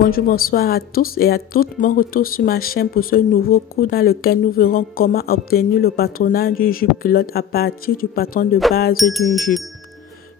bonjour, bonsoir à tous et à toutes. Bon retour sur ma chaîne pour ce nouveau cours dans lequel nous verrons comment obtenir le patronage d'une jupe culotte à partir du patron de base d'une jupe.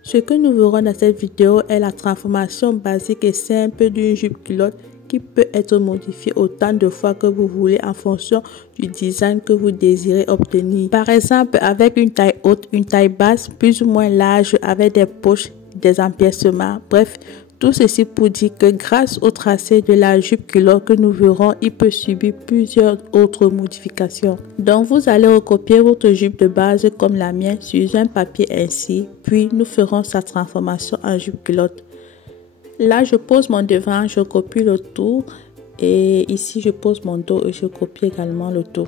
Ce que nous verrons dans cette vidéo est la transformation basique et simple d'une jupe culotte qui peut être modifiée autant de fois que vous voulez en fonction du design que vous désirez obtenir. Par exemple, avec une taille haute, une taille basse, plus ou moins large, avec des poches, des empiècements, bref, tout ceci pour dire que grâce au tracé de la jupe culotte que nous verrons, il peut subir plusieurs autres modifications. Donc vous allez recopier votre jupe de base comme la mienne sur un papier ainsi, puis nous ferons sa transformation en jupe culotte. Là je pose mon devant, je copie le tour et ici je pose mon dos et je copie également le tour.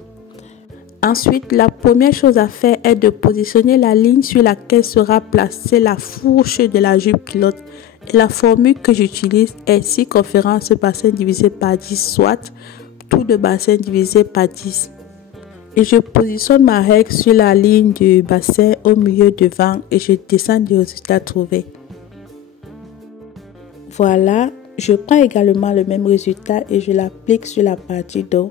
Ensuite, la première chose à faire est de positionner la ligne sur laquelle sera placée la fourche de la jupe culotte. Et la formule que j'utilise est circonférence bassin divisé par 10, soit tour de bassin divisé par 10. Et je positionne ma règle sur la ligne du bassin au milieu devant et je descends du résultat trouvé. Voilà, je prends également le même résultat et je l'applique sur la partie dos.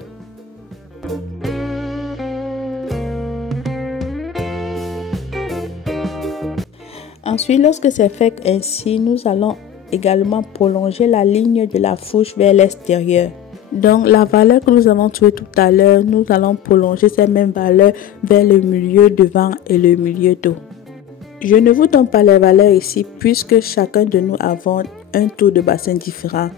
Ensuite, lorsque c'est fait ainsi, nous allons également prolonger la ligne de la fourche vers l'extérieur. Donc, la valeur que nous avons trouvée tout à l'heure, nous allons prolonger cette même valeur vers le milieu devant et le milieu dos. Je ne vous donne pas les valeurs ici puisque chacun de nous avons un tour de bassin différent.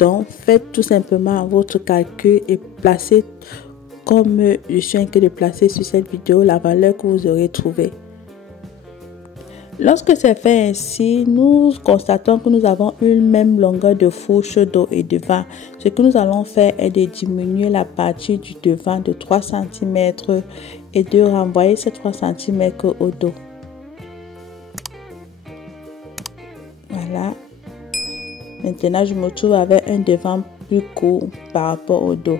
Donc, faites tout simplement votre calcul et placez, comme je suis en train de placer sur cette vidéo, la valeur que vous aurez trouvée. Lorsque c'est fait ainsi, nous constatons que nous avons une même longueur de fourche dos et devant. Ce que nous allons faire est de diminuer la partie du devant de 3 cm et de renvoyer ces 3 cm au dos. Voilà. Maintenant, je me trouve avec un devant plus court par rapport au dos.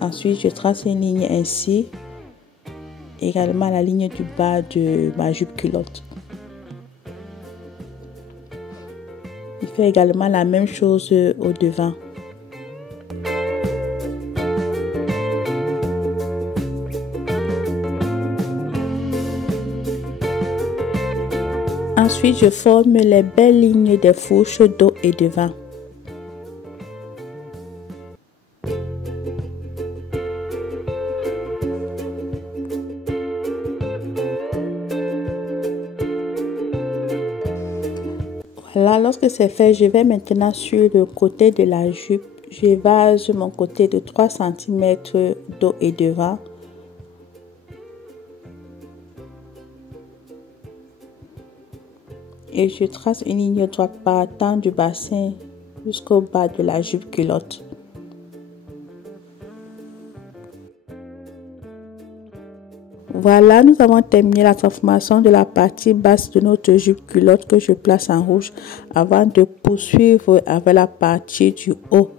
Ensuite, je trace une ligne ainsi. Également la ligne du bas de ma jupe culotte. Il fait également la même chose au devant. Ensuite, je forme les belles lignes des fourches dos et devant. Là, lorsque c'est fait, je vais maintenant sur le côté de la jupe. J'évase mon côté de 3 cm dos et devant. Et je trace une ligne droite partant du bassin jusqu'au bas de la jupe culotte. Voilà, nous avons terminé la transformation de la partie basse de notre jupe culotte que je place en rouge avant de poursuivre avec la partie du haut.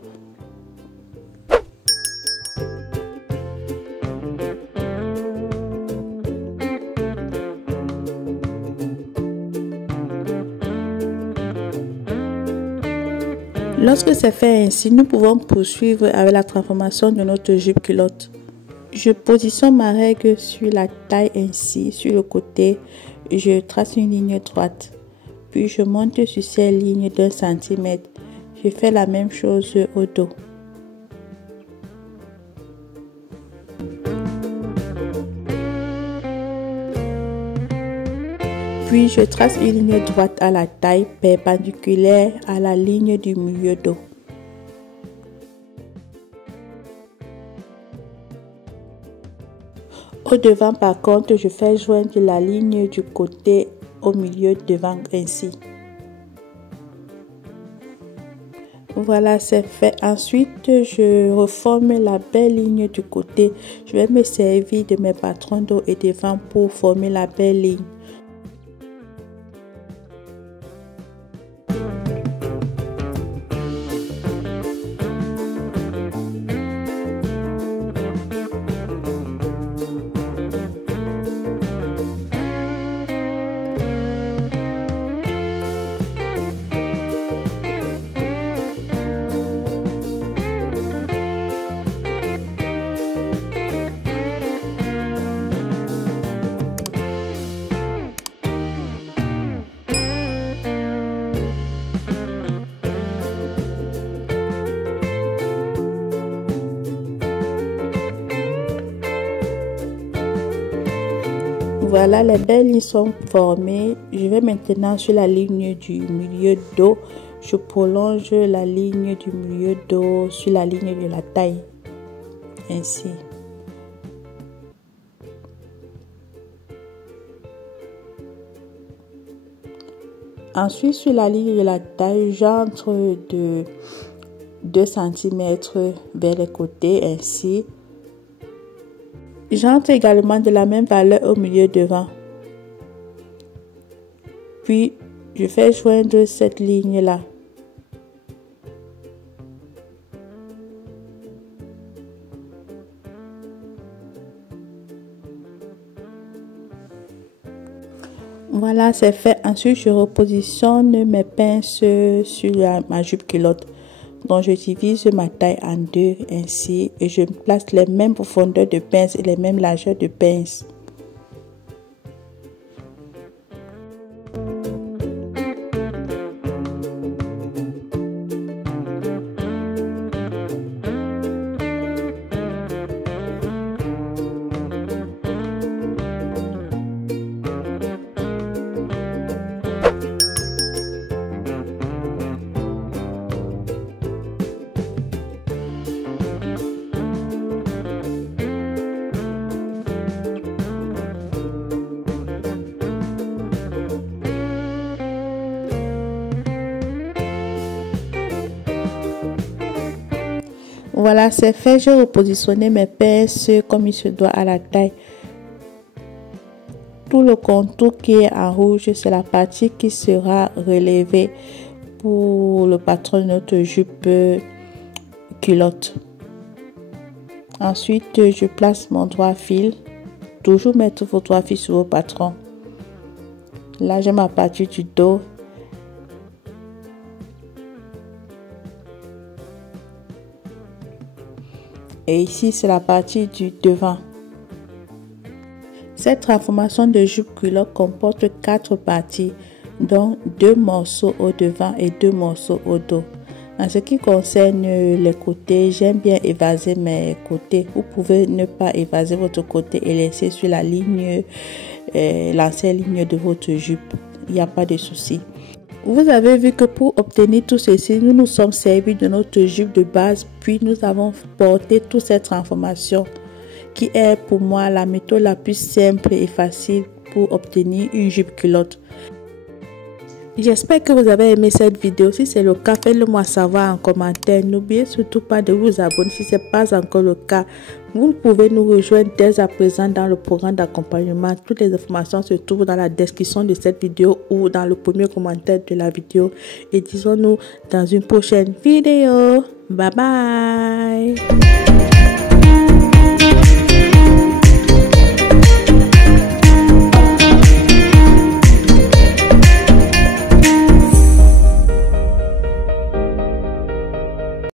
Lorsque c'est fait ainsi, nous pouvons poursuivre avec la transformation de notre jupe culotte. Je positionne ma règle sur la taille ainsi, sur le côté, je trace une ligne droite, puis je monte sur ces lignes d'1 cm. Je fais la même chose au dos. Puis je trace une ligne droite à la taille perpendiculaire à la ligne du milieu dos. Au devant par contre, je fais joindre la ligne du côté au milieu devant ainsi. Voilà, c'est fait. Ensuite, je reforme la belle ligne du côté. Je vais me servir de mes patrons dos et devant pour former la belle ligne. Voilà, les belles lignes sont formées. Je vais maintenant sur la ligne du milieu dos. Je prolonge la ligne du milieu dos sur la ligne de la taille. Ainsi. Ensuite, sur la ligne de la taille, j'entre de 2 cm vers les côtés, ainsi. J'entre également de la même valeur au milieu devant. Puis, je fais joindre cette ligne-là. Voilà, c'est fait. Ensuite, je repositionne mes pinces sur ma jupe culotte. Donc, je divise ma taille en deux ainsi et je place les mêmes profondeurs de pince et les mêmes largeurs de pince. Voilà, c'est fait. J'ai repositionné mes pinces comme il se doit à la taille. Tout le contour qui est en rouge, c'est la partie qui sera relevée pour le patron de notre jupe culotte. Ensuite, je place mon 3 fils. Toujours mettre vos 3 fils sur vos patrons. Là, j'ai ma partie du dos. Et ici, c'est la partie du devant. Cette transformation de jupe culotte comporte 4 parties, dont 2 morceaux au devant et 2 morceaux au dos. En ce qui concerne les côtés, j'aime bien évaser mes côtés. Vous pouvez ne pas évaser votre côté et laisser sur la ligne, l'ancienne ligne de votre jupe. Il n'y a pas de souci. Vous avez vu que pour obtenir tout ceci, nous nous sommes servis de notre jupe de base, puis nous avons porté toute cette transformation qui est pour moi la méthode la plus simple et facile pour obtenir une jupe culotte. J'espère que vous avez aimé cette vidéo. Si c'est le cas, faites-le moi savoir en commentaire. N'oubliez surtout pas de vous abonner si ce n'est pas encore le cas. Vous pouvez nous rejoindre dès à présent dans le programme d'accompagnement. Toutes les informations se trouvent dans la description de cette vidéo ou dans le premier commentaire de la vidéo. Et disons-nous dans une prochaine vidéo. Bye bye.